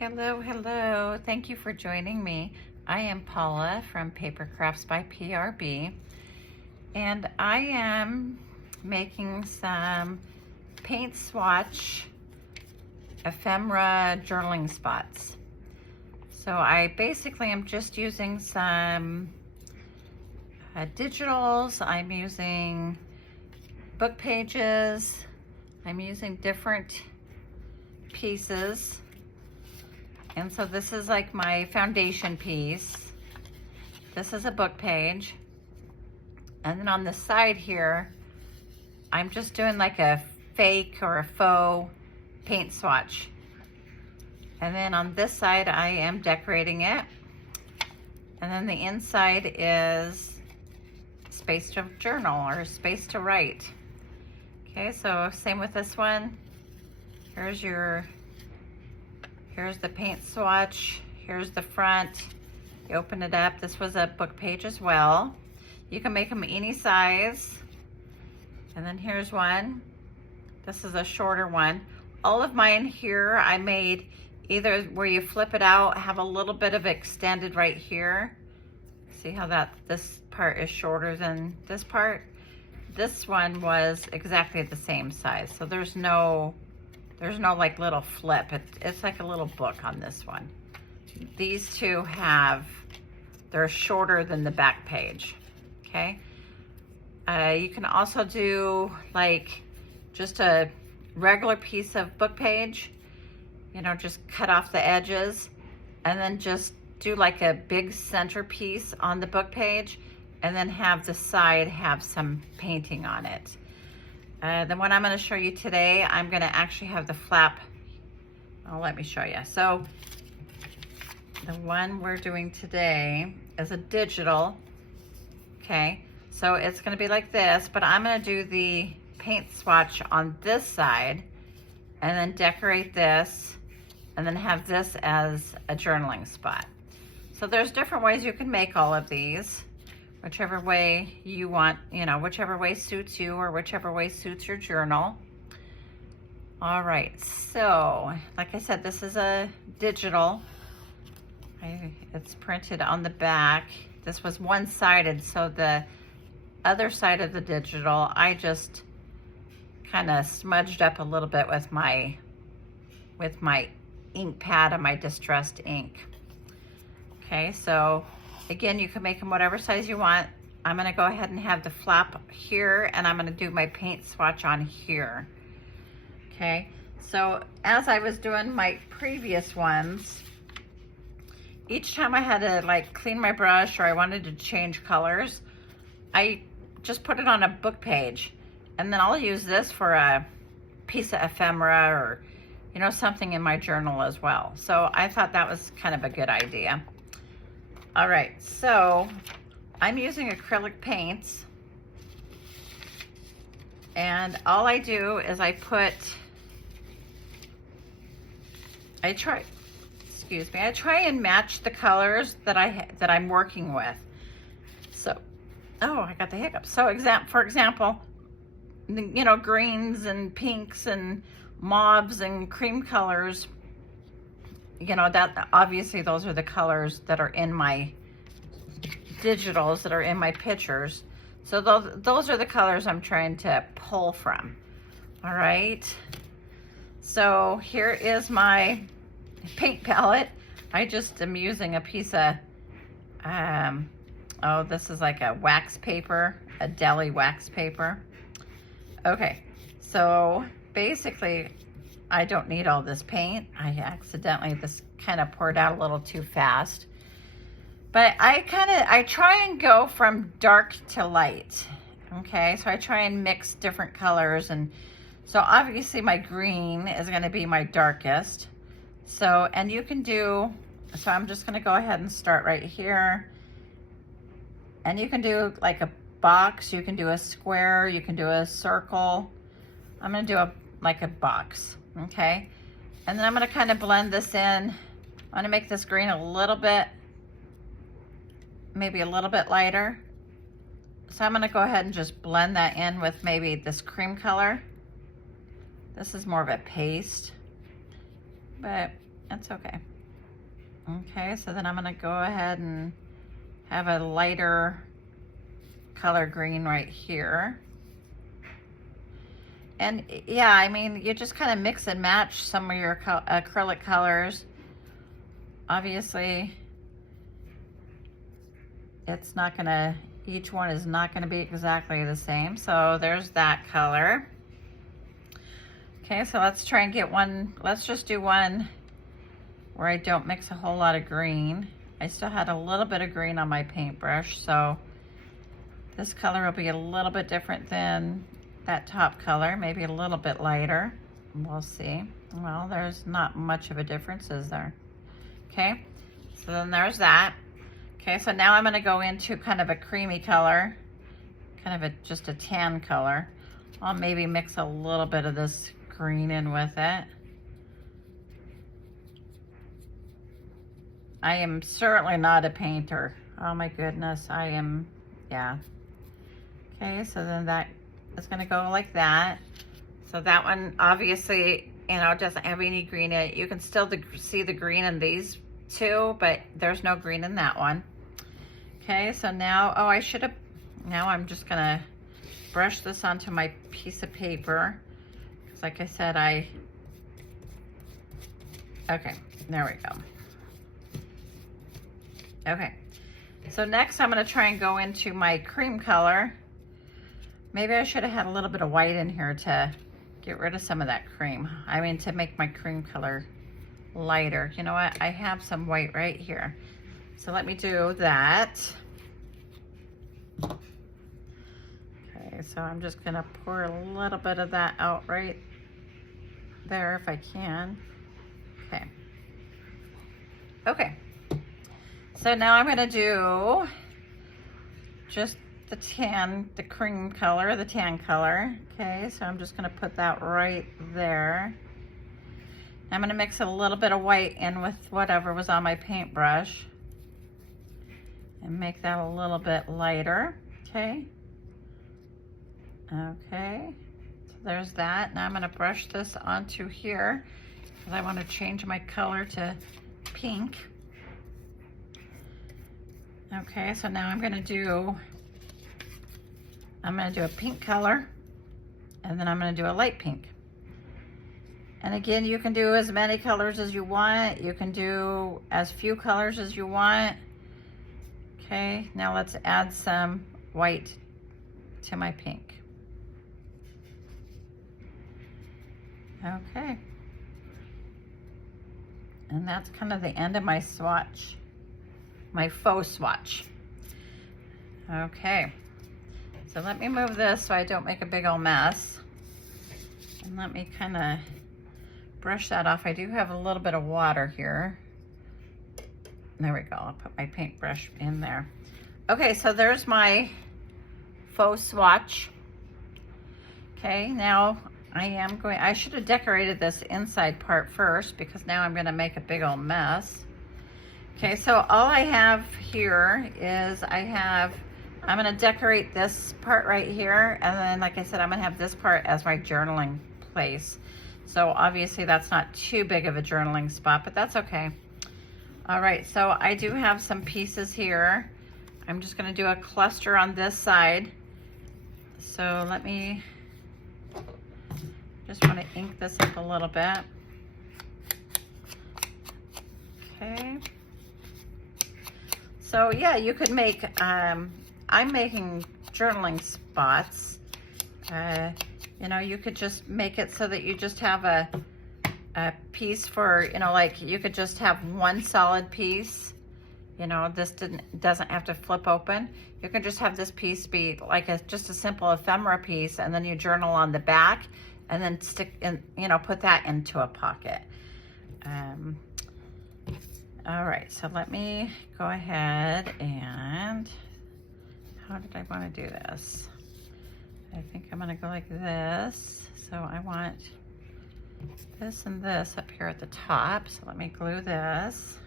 Hello, hello. Thank you for joining me. I am Paula from Paper Crafts by PRB, and I am making some paint swatch ephemera journaling spots. So I basically am just using some digitals. I'm using book pages. I'm using different pieces. And so this is like my foundation piece. This is a book page. And then on the side here, I'm just doing like a fake or a faux paint swatch. And then on this side, I am decorating it. And then the inside is space to journal or space to write. Okay, so same with this one. Here's the paint swatch. Here's the front. You open it up. This was a book page as well. You can make them any size. And then here's one. This is a shorter one. All of mine here I made either where you flip it out, have a little bit of extended right here. See how this part is shorter than this part? This one was exactly the same size. So there's no like little flip. It's like a little book on this one. These two they're shorter than the back page, okay? You can also do like just a regular piece of book page, just cut off the edges and then just do like a big centerpiece on the book page and then have the side have some painting on it. The one I'm going to show you today, I'm going to actually have the flap. Let me show you. So the one we're doing today is a digital. Okay, so it's going to be like this, but I'm going to do the paint swatch on this side and then decorate this and then have this as a journaling spot. So there's different ways you can make all of these. Whichever way you want, whichever way suits you or whichever way suits your journal. All right, so like I said, this is a digital. It's printed on the back. This was one-sided, so the other side of the digital, I just kind of smudged up a little bit with my ink pad and my distressed ink. Okay, so again, you can make them whatever size you want. I'm gonna go ahead and have the flap here and I'm gonna do my paint swatch on here. Okay, so as I was doing my previous ones, each time I had to like clean my brush or I wanted to change colors, I just put it on a book page and then I'll use this for a piece of ephemera or something in my journal as well. So I thought that was kind of a good idea. All right, so I'm using acrylic paints and all I do is I try and match the colors that I'm working with. So, I got the hiccups. So for example, greens and pinks and mauves and cream colors, that obviously those are the colors that are in my digitals, that are in my pictures. So those are the colors I'm trying to pull from. All right. So here is my paint palette. I just am using a piece of, this is like a wax paper, a deli wax paper. Okay. So basically, I don't need all this paint. This kind of poured out a little too fast. But I try and go from dark to light. Okay, so I try and mix different colors. And so obviously my green is gonna be my darkest. So, and you can so I'm just gonna go ahead and start right here. And you can do like a box, you can do a square, you can do a circle. I'm gonna do like a box. Okay, and then I'm going to kind of blend this in. I'm going to make this green a little bit, maybe a little bit lighter. So I'm going to go ahead and just blend that in with maybe this cream color. This is more of a paste, but That's okay. Okay, so then I'm gonna go ahead and have a lighter color green right here. And yeah, I mean, you just kind of mix and match some of your acrylic colors. Obviously, it's not gonna, each one is not gonna be exactly the same. So there's that color. Okay, so let's try and get one, let's just do one where I don't mix a whole lot of green. I still had a little bit of green on my paintbrush, so this color will be a little bit different than that top color, maybe a little bit lighter. We'll see. Well, there's not much of a difference, is there? Okay, so then there's that. Okay, so now I'm gonna go into kind of a creamy color, kind of just a tan color. I'll maybe mix a little bit of this green in with it. I am certainly not a painter. Oh my goodness, I am, yeah. Okay, so then that is gonna go like that. So that one obviously, you know, doesn't have any green in it. You can still see the green in these two, but there's no green in that one. Okay, so now, oh, I should have, now I'm just gonna brush this onto my piece of paper. Because like I said, okay, there we go. Okay, so next I'm gonna try and go into my cream color. Maybe I should have had a little bit of white in here to get rid of some of that cream. I mean, to make my cream color lighter. You know what? I have some white right here. So let me do that. Okay, so I'm just gonna pour a little bit of that out right there if I can. Okay. Okay. So now I'm gonna do just the cream color, the tan color. Okay, so I'm just gonna put that right there. I'm gonna mix a little bit of white in with whatever was on my paintbrush and make that a little bit lighter, okay? Okay, so there's that. Now I'm gonna brush this onto here because I wanna change my color to pink. Okay, so now I'm gonna do a pink color, and then I'm gonna do a light pink. And again, you can do as many colors as you want. You can do as few colors as you want. Okay, now let's add some white to my pink. Okay. And that's kind of the end of my swatch, my faux swatch. Okay. So let me move this so I don't make a big old mess. And let me kind of brush that off. I do have a little bit of water here. There we go. I'll put my paintbrush in there. Okay, so there's my faux swatch. Okay, now I should have decorated this inside part first because now I'm gonna make a big old mess. Okay, so all I have here is I'm gonna decorate this part right here, and then like I said, I'm gonna have this part as my journaling place. So obviously that's not too big of a journaling spot, but that's okay. All right, so I do have some pieces here. I'm just gonna do a cluster on this side. So let me, just wanna ink this up a little bit. Okay. So yeah, you could make, I'm making journaling spots. You know, you could just make it so that you just have a piece for, you know, like you could just have one solid piece. You know, this doesn't have to flip open. You can just have this piece be like just a simple ephemera piece, and then you journal on the back, and then stick in, you know, put that into a pocket. All right, so let me go ahead and, how did I want to do this? I think I'm gonna go like this. So I want this and this up here at the top. So let me glue this.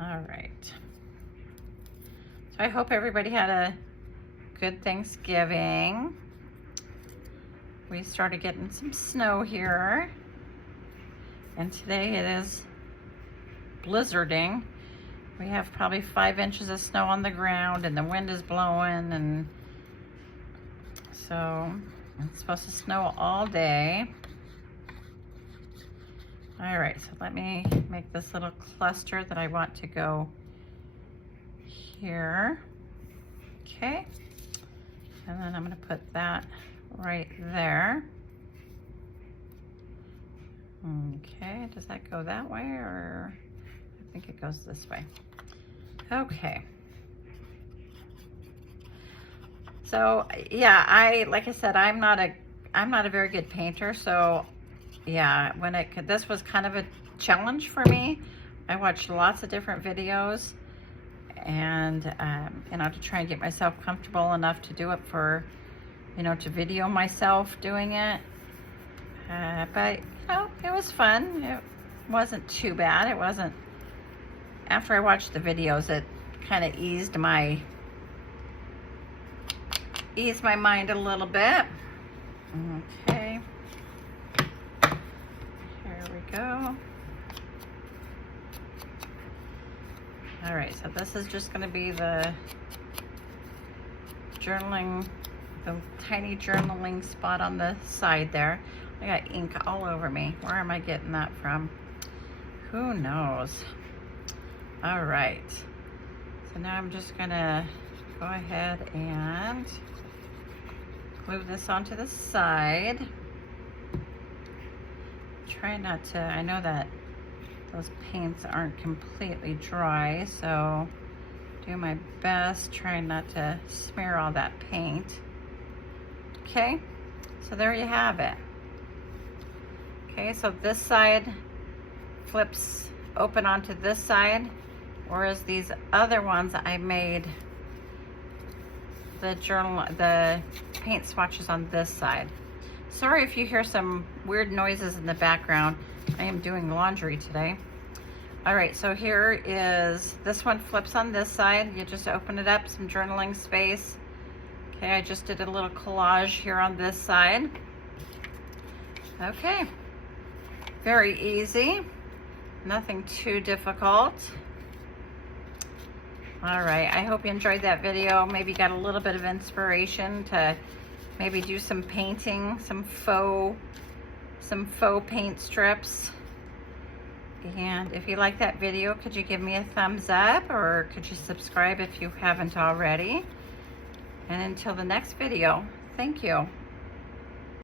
All right. So I hope everybody had a good Thanksgiving. We started getting some snow here. And today it is blizzarding. We have probably 5 inches of snow on the ground and the wind is blowing, and so it's supposed to snow all day. All right, so let me make this little cluster that I want to go here. Okay, and then I'm gonna put that right there. Okay, does that go that way, or I think it goes this way. Okay. So yeah, like I said, I'm not a very good painter, so yeah, this was kind of a challenge for me. I watched lots of different videos, and you know, to try and get myself comfortable enough to do it for, you know, to video myself doing it. But you know, it was fun. It wasn't too bad. It wasn't. After I watched the videos, it kind of eased my mind a little bit. Okay. Here we go. All right, so this is just going to be the journaling, the tiny journaling spot on the side there. I got ink all over me. Where am I getting that from? Who knows? All right. So now I'm just going to go ahead and glue this onto the side. Try not to, I know that those paints aren't completely dry, so do my best trying not to smear all that paint. Okay, so there you have it. Okay, so this side flips open onto this side, whereas these other ones I made the paint swatches on this side. Sorry if you hear some weird noises in the background. I am doing laundry today. All right, so here is, this one flips on this side. You just open it up, some journaling space. Okay, I just did a little collage here on this side. Okay, very easy, nothing too difficult. All right, I hope you enjoyed that video. Maybe got a little bit of inspiration to maybe do some painting, some faux paint strips. And if you like that video, could you give me a thumbs up, or could you subscribe if you haven't already? And until the next video, thank you.